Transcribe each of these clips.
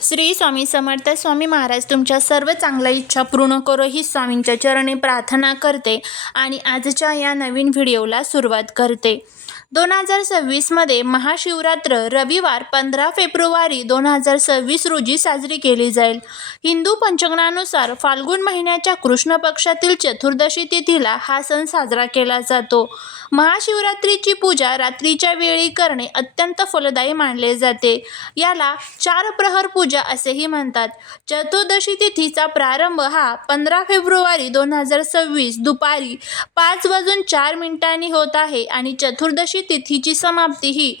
श्री स्वामी समर्थ. स्वामी महाराज तुमच्या सर्व चांगल्या इच्छा पूर्ण करो ही स्वामींच्या चरणी प्रार्थना करते आणि आजच्या या नवीन व्हिडिओला सुरुवात करते. 2026 मध्ये महाशिवरात्र रविवार 15 फेब्रुवारी 2026 रोजी साजरी केली जाईल. हिंदू पंचांगानुसार फाल्गुन महिन्याच्या कृष्ण पक्षातील चतुर्दशी तिथीला हा सण साजरा केला जातो. महाशिवरात्रीची पूजा रात्रीच्या वेळी करणे अत्यंत फलदायी मानले जाते. याला 4 प्रहर पूजा असेही म्हणतात. चतुर्दशी तिथीचा प्रारंभ हा 15 फेब्रुवारी 2026 दुपारी 5:04 होत आहे आणि चतुर्दशी तिथीची समाप्ती ही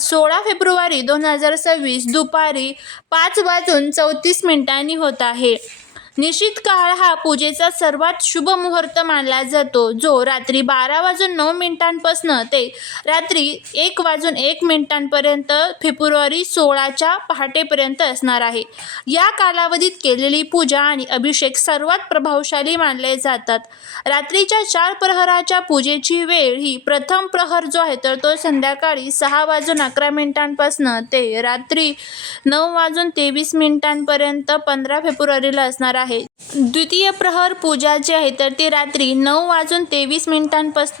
16 फेब्रुवारी 2026 दुपारी 5:34 होत आहे. निश्चित काळ हा पूजेचा सर्वात शुभ मुहूर्त मानला जातो, जो रात्री 12:09 ते रात्री 1:01 फेब्रुवारी 16च्या पहाटेपर्यंत असणार आहे. या कालावधीत केलेली पूजा आणि अभिषेक सर्वात प्रभावशाली मानले जातात. रात्रीच्या 4 प्रहराच्या पूजेची वेळ ही प्रथम प्रहर जो आहे तर तो संध्याकाळी 6:11 ते रात्री 9:23 15 फेब्रुवारीला असणार आहे. द्वितीय प्रहर पूजा जी आहे तर ती रात्री 9:23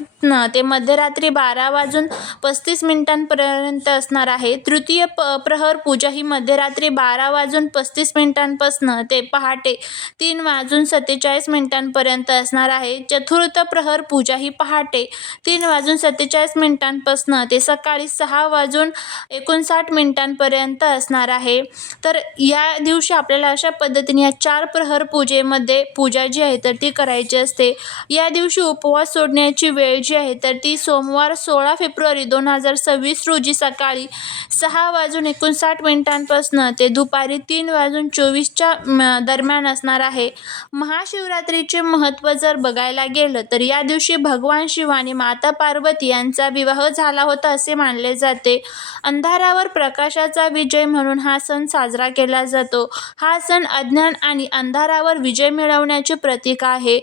ते मध्यरात्री 12:35 असणार आहे. तृतीय प्रहर पूजा ही मध्यरात्री 12:35 ते पहाटे 3:47 असणार आहे. चतुर्थ प्रहर पूजा ही पहाटे 3:47 ते सकाळी 6:59 असणार आहे. तर या दिवशी आपल्याला अशा पद्धतीने या 4 प्रहर पूजेमध्ये पूजा जी आहे तर ती करायची असते. या दिवशी उपवास सोडण्याची वेळ जी आहे तर ती सोमवार 16 फेब्रुवारी 2026 रोजी सकाळी 6:59 ते दुपारी 3:24 दरम्यान असणार आहे. महाशिवरात्रीचे महत्त्व जर बघायला गेलं तर या दिवशी भगवान शिव आणि माता पार्वती यांचा विवाह झाला होता असे मानले जाते. अंधारावर प्रकाशाचा विजय म्हणून हा सण साजरा केला जातो. हा सण अज्ञान आणि अंधारावर विजय मिळवण्याचे प्रतीक आहे.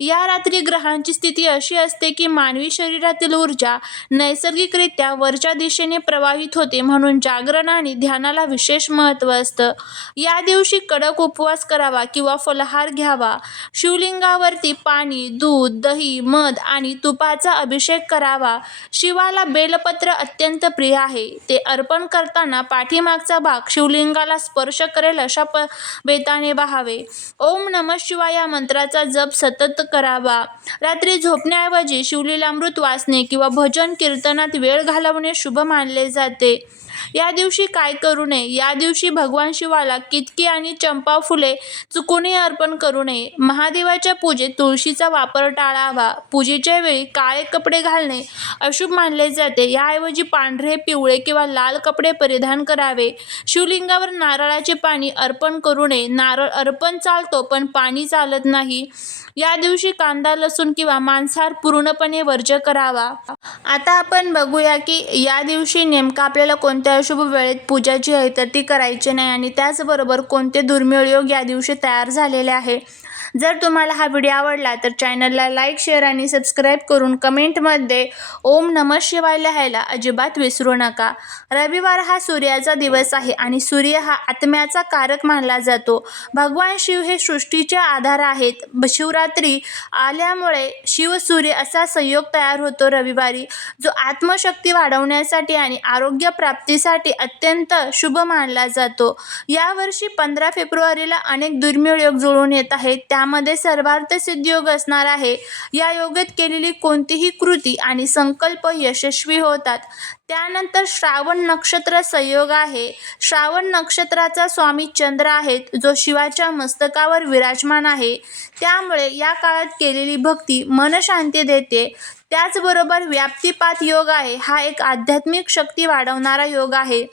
या रात्री ग्रहांची स्थिती अशी असते की मानवी शरीरातील ऊर्जा नैसर्गिकरित्या वरच्या दिशेने प्रवाहित होते, म्हणून जागरण आणि ध्यानाला विशेष महत्त्व असतं. या दिवशी कडक उपवास करावा किंवा फलाहार घ्यावा. शिवलिंगावरती पाणी, दूध, दही, मध आणि तुपाचा अभिषेक करावा. शिवाला बेलपत्र अत्यंत प्रिय आहे. ते अर्पण करताना पाठीमागचा भाग शिवलिंगाला स्पर्श करेल अशा बेताने वाहावे. ओम नमः शिवाय या मंत्राचा जप सतत करावा. रात्री झोपण्याऐवजी शिवलीलामृत वाचणे किंवा भजन कीर्तनात वेळ घालवणे शुभ मानले जाते. या दिवशी काय करू नये? या दिवशी भगवान शिवाला केतकी आणि चंपा फुले चुकूनही अर्पण करू नये. महादेवाच्या पूजेत तुळशीचा वापर टाळावा. पूजेच्या वेळी काळे कपडे घालणे अशुभ मानले जाते. याऐवजी पांढरे, पिवळे किंवा लाल कपडे परिधान करावे. शिवलिंगावर नारळाचे पाणी अर्पण करू नये. नारळ अर्पण चालतो पण पाणी चालत नाही. या दिवशी कांदा, लसूण किंवा मांसाहार पूर्णपणे वर्ज्य करावा. आता आपण बघूया की या दिवशी नेमका आपल्याला कोणत्या अशुभ वेळेत पूजा जी आहे तर ती करायची नाही आणि त्याचबरोबर कोणते दुर्मिळ योग या दिवशी तयार झालेले आहे. जर तुम्हाला हा व्हिडिओ आवडला तर चॅनलला लाईक, शेअर आणि सबस्क्राईब करून कमेंटमध्ये ओम नमः शिवाय लिहायला अजिबात विसरू नका. रविवार हा सूर्याचा दिवस आहे आणि सूर्य हा आत्म्याचा कारक मानला जातो. भगवान शिव हे सृष्टीचे आधार आहेत. शिवरात्री आल्यामुळे शिव-सूर्य असा संयोग तयार होतो रविवारी, जो आत्मशक्ती वाढवण्यासाठी आणि आरोग्य प्राप्तीसाठी अत्यंत शुभ मानला जातो. यावर्षी 15 फेब्रुवारीला अनेक दुर्मिळ योग जुळून येत आहेत. त्यामध्ये सर्वार्थ सिद्धी योग असणार आहे. या योगात केलेली कोणतीही कृती आणि संकल्प यशस्वी होतात. त्यानंतर श्रावण नक्षत्र संयोग आहे. श्रावण नक्षत्राचा स्वामी चंद्र आहेत, जो शिवाच्या मस्तकावर विराजमान आहे. त्यामुळे या काळात केलेली भक्ती मनशांती देते. त्याचबरोबर व्याप्तिपात योग आहे. हा एक आध्यात्मिक शक्ती वाढवणारा योग आहे.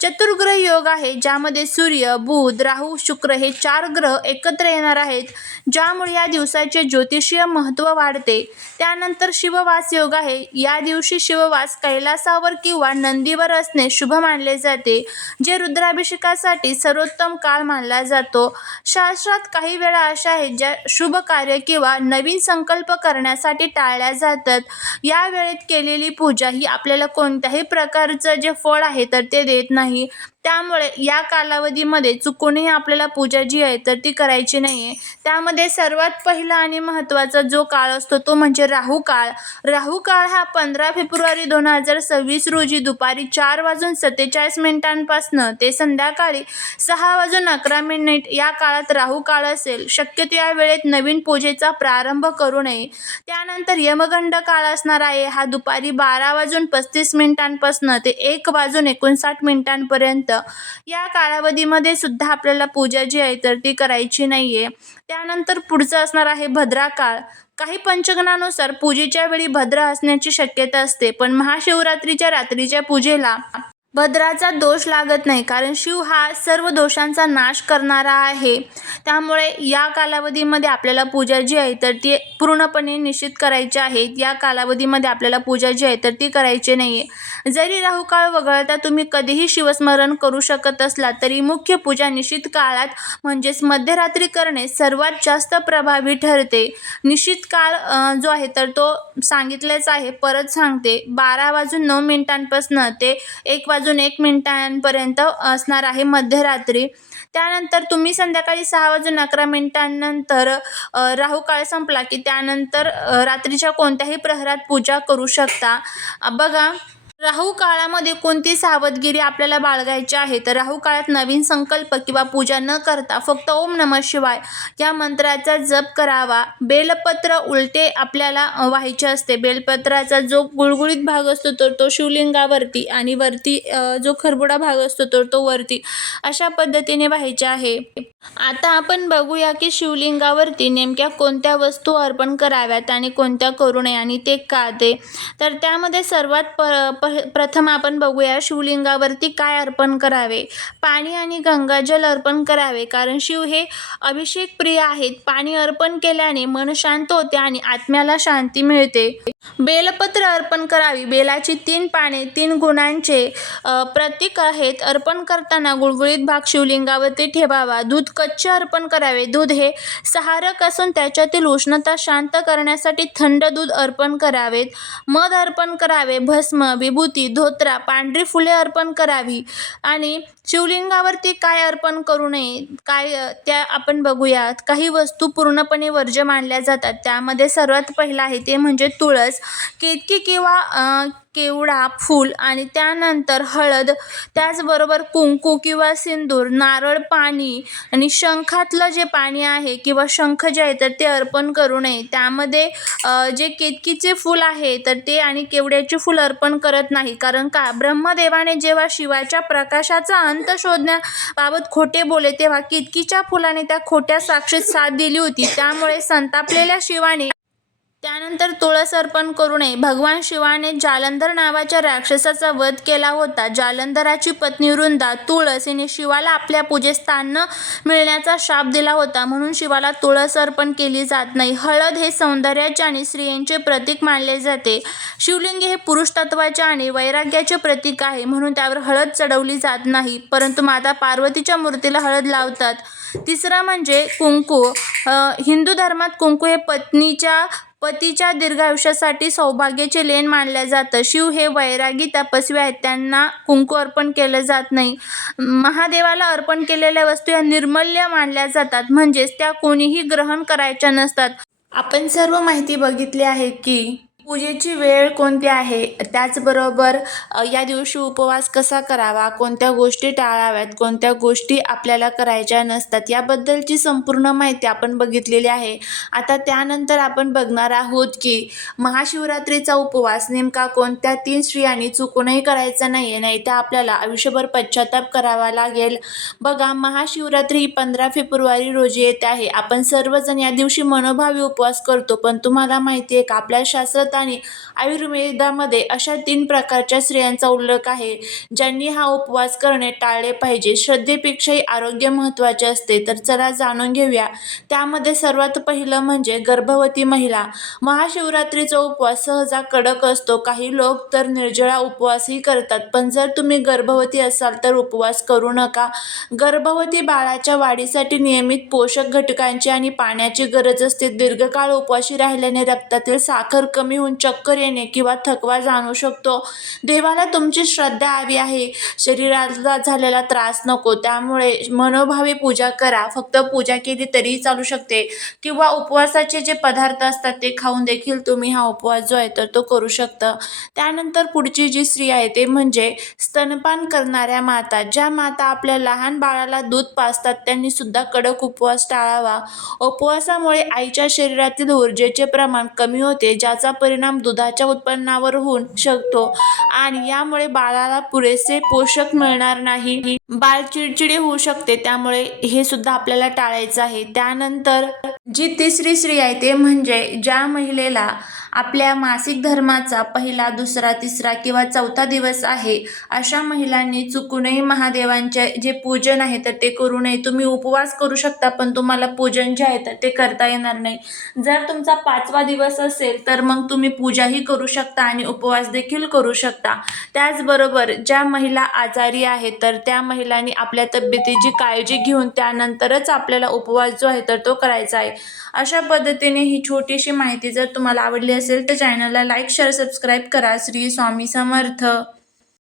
चतुर्ग्रह योग आहे, ज्यामध्ये सूर्य, बुध, राहू, शुक्र हे 4 ग्रह एकत्र येणार आहेत, ज्यामुळे या दिवसाचे ज्योतिषीय महत्त्व वाढते. त्यानंतर शिववास योग आहे. या दिवशी शिववास कैलासावर किंवा नंदीवर असणे शुभ मानले जाते, जे रुद्राभिषेकासाठी सर्वोत्तम काळ मानला जातो. शास्त्रात काही वेळा अशा आहेत ज्या शुभ कार्य किंवा नवीन संकल्प करण्यासाठी टाळल्या जातात. या वेळेत केलेली पूजा ही आपल्याला कोणत्याही प्रकारचं जे फळ आहे तर ते देत नाही. त्यामुळे या कालावधीमध्ये चुकूनही आपल्याला पूजा जी आहे तर ती करायची नाही आहे. त्यामध्ये सर्वात पहिला आणि महत्त्वाचा जो काळ असतो तो म्हणजे राहू काळ. राहू काळ हा 15 फेब्रुवारी 2026 रोजी दुपारी 4:47 ते संध्याकाळी 6:11 या काळात राहू काळ असेल. शक्यतो या वेळेत नवीन पूजेचा प्रारंभ करू नये. त्यानंतर यमगंड काळ असणार आहे. हा दुपारी 12:35 ते 1:59 या कालावधीमध्ये सुद्धा आपल्याला पूजा जी आहे तर ती करायची नाहीये. त्यानंतर पुढचं असणार आहे भद्रा काळ. काही पंचांगानुसार पूजेच्या वेळी भद्र असण्याची शक्यता असते, पण महाशिवरात्रीच्या रात्रीच्या पूजेला भद्राचा दोष लागत नाही, कारण शिव हा सर्व दोषांचा नाश करणारा आहे. त्यामुळे या कालावधीमध्ये आपल्याला पूजा जी आहे तर ती पूर्णपणे निश्चित करायची आहे. या कालावधीमध्ये आपल्याला पूजा जी आहे तर ती करायची नाही आहे. जरी राहुकाळ वगळता तुम्ही कधीही शिवस्मरण करू शकत असला तरी मुख्य पूजा निश्चित काळात म्हणजेच मध्यरात्री करणे सर्वात जास्त प्रभावी ठरते. निश्चित काळ जो आहे तर तो सांगितलेच आहे, परत सांगते, 12:09 ते 1:01 असणार आहे मध्यरात्री. त्यानंतर तुम्ही संध्याकाळी 6:11 राहू काळ संपला की त्यानंतर रात्रीच्या कोणत्याही प्रहरात पूजा करू शकता. बघा, राहू काळामध्ये कोणती सावधगिरी आपल्याला बाळगायची आहे तर राहू काळात नवीन संकल्प किंवा पूजा न करता फक्त ओम नमः शिवाय या मंत्राचा जप करावा. बेलपत्र उलटे आपल्याला व्हायचे असते. बेलपत्राचा जो गुळगुळीत भाग असतो तर तो शिवलिंगावरती आणि वरती जो खरबुडा भाग असतो तर तो वरती अशा पद्धतीने व्हायचे आहे. आता आपण बघूया की शिवलिंगावरती नेमक्या कोणत्या वस्तू अर्पण कराव्यात आणि कोणत्या करू नये आणि ते का ते. तर त्यामध्ये सर्वात प्रथम आपण बघूया शिवलिंगावरती काय अर्पण करावे. पाणी आणि गंगाजल अर्पण करावे, कारण शिव हे अभिषेक प्रिय आहेत. पाणी अर्पण केल्याने मन शांत होते आणि आत्म्याला शांती मिळते. बेलपत्र अर्पण करावी. बेलाची 3 पाने 3 गुणांचे प्रतीक आहेत. अर्पण करताना गुळगुळीत भाग शिवलिंगावरती ठेवावा. दूध कच्चे अर्पण करावे. दूध हे सहारक असून त्याच्यातील उष्णता शांत करण्यासाठी थंड दूध अर्पण करावेत. मध अर्पण करावे. भस्म, विभूती, धोत्रा, पांढरी फुले अर्पण करावी. आणि शिवलिंगावरती काय अर्पण करू नये त्या आपण बघूयात. काही वस्तू पूर्णपणे वर्ज्य मानल्या जातात. त्यामध्ये सर्वात पहिला आहे ते म्हणजे तुळस, केतकी किंवा केवडा, फूल आणि त्यानंतर हळद, त्याचबरोबर कुंकू किंवा सिंदूर, नारळ, पाणी आणि शंखातलं जे पाणी आहे किंवा शंख जे आहे तर ते अर्पण करू नये. त्यामध्ये जे केतकीचे फूल आहे तर ते आणि केवड्याचे फूल अर्पण करत नाही. कारण का, ब्रह्मदेवाने जेव्हा शिवाच्या प्रकाशाचा अंत शोधण्याबाबत खोटे बोलले तेव्हा केतकीच्या फुलाने त्या खोट्या साक्षीत साथ दिली होती. त्यामुळे संतापलेल्या शिवाने त्यानंतर तुळस अर्पण करू नये. भगवान शिवाने जालंधर नावाच्या राक्षसाचा वध केला होता. जालंधराची पत्नी वृंदा तुळस हिने शिवाला आपल्या पूजेस्थान न मिळण्याचा शाप दिला होता, म्हणून शिवाला तुळस अर्पण केली जात नाही. हळद हे सौंदर्याचे आणि स्त्रियांचे प्रतीक मानले जाते. शिवलिंग हे पुरुष तत्वाचे आणि वैराग्याचे प्रतीक आहे, म्हणून त्यावर हळद चढवली जात नाही, परंतु माता पार्वतीच्या मूर्तीला हळद लावतात. तिसरं म्हणजे कुंकू. हिंदू धर्मात कुंकू हे पतीच्या दीर्घायुष्यासाठी सौभाग्याचे लेण मानलं जातं. शिव हे वैरागी तपस्वी आहेत, त्यांना कुंकू अर्पण केलं जात नाही. महादेवाला अर्पण केलेल्या वस्तू या निर्मल्य मानल्या जातात, म्हणजेच त्या कोणीही ग्रहण करायच्या नसतात. आपण सर्व माहिती बघितली आहे की पूजेची वेळ कोणती आहे, त्याचबरोबर या दिवशी उपवास कसा करावा, कोणत्या गोष्टी टाळाव्यात, कोणत्या गोष्टी आपल्याला करायच्या नसतात, याबद्दलची संपूर्ण माहिती आपण बघितलेली आहे. आता त्यानंतर आपण बघणार आहोत की महाशिवरात्रीचा उपवास नेमका कोणत्या 3 स्त्रियांनी चुकूनही करायचा नाही आहे, नाही तर आपल्याला आयुष्यभर पश्चाताप करावा लागेल. बघा, महाशिवरात्री ही 15 फेब्रुवारी रोजी येते आहे. आपण सर्वजण या दिवशी मनोभावी उपवास करतो, पण तुम्हाला माहिती आहे का, आपल्या शास्त्रात आणि आयुर्वेदामध्ये अशा 3 प्रकारच्या स्त्रियांचा उल्लेख आहे ज्यांनी हा उपवास करणे टाळले पाहिजे. श्रद्धेपेक्षाही आरोग्य महत्त्वाचे असते. तर चला जाणून घेऊया. त्यामध्ये सर्वात पहिलं म्हणजे गर्भवती महिला. महाशिवरात्रीचा उपवास सहजा कडक असतो. काही लोक तर निर्जळा उपवासही करतात, पण जर तुम्ही गर्भवती असाल तर उपवास करू नका. गर्भवती बाळाच्या वाढीसाठी नियमित पोषक घटकांची आणि पाण्याची गरज असते. दीर्घकाळ उपवासी राहिल्याने रक्तातील साखर कमी होते येऊन चक्कर येणे किंवा थकवा जाणवू शकतो. देवाला तुमची श्रद्धा हवी आहे, शरीराला झालेला त्रास नको. त्यामुळे मनोभावे पूजा करा. फक्त पूजा केली तरीही चालू शकते किंवा उपवासाचे जे पदार्थ असतात ते खाऊन देखील तुम्ही हा उपवास जो आहे तर तो करू शकता. त्यानंतर पुढची जी स्त्री आहे ते म्हणजे स्तनपान करणाऱ्या माता. ज्या माता आपल्या लहान बाळाला दूध पाजतात त्यांनी सुद्धा कडक उपवास टाळावा. उपवासामुळे आईच्या शरीरातील ऊर्जेचे प्रमाण कमी होते, ज्याचा परिणाम दुधाच्या उत्पन्नावर होऊ शकतो आणि यामुळे बाळाला पुरेसे पोषक मिळणार नाही. बाळ चिडचिडे होऊ शकते, त्यामुळे हे सुद्धा आपल्याला टाळायचं आहे. त्यानंतर जी तिसरी स्त्री आहे ते म्हणजे ज्या महिलेला आपल्या मासिक धर्माचा पहिला, दुसरा, तिसरा किंवा चौथा दिवस आहे, अशा महिलांनी चुकूनही महादेवांचे जे पूजन आहे तर ते करू नये. तुम्ही उपवास करू शकता पण तुम्हाला पूजन जे आहे तर ते करता येणार नाही. जर तुमचा 5वा दिवस असेल तर मग तुम्ही पूजाही करू शकता आणि उपवास देखील करू शकता. त्याचबरोबर ज्या महिला आजारी आहेत तर त्या महिलांनी आपल्या तब्येतीची काळजी घेऊन त्यानंतरच आपल्याला उपवास जो आहे तर तो करायचा आहे. अशा पद्धतीने ही छोटीशी माहिती जर तुम्हाला आवडली असेल तर चॅनलला लाईक, शेअर, सबस्क्राईब करा. श्री स्वामी समर्थ.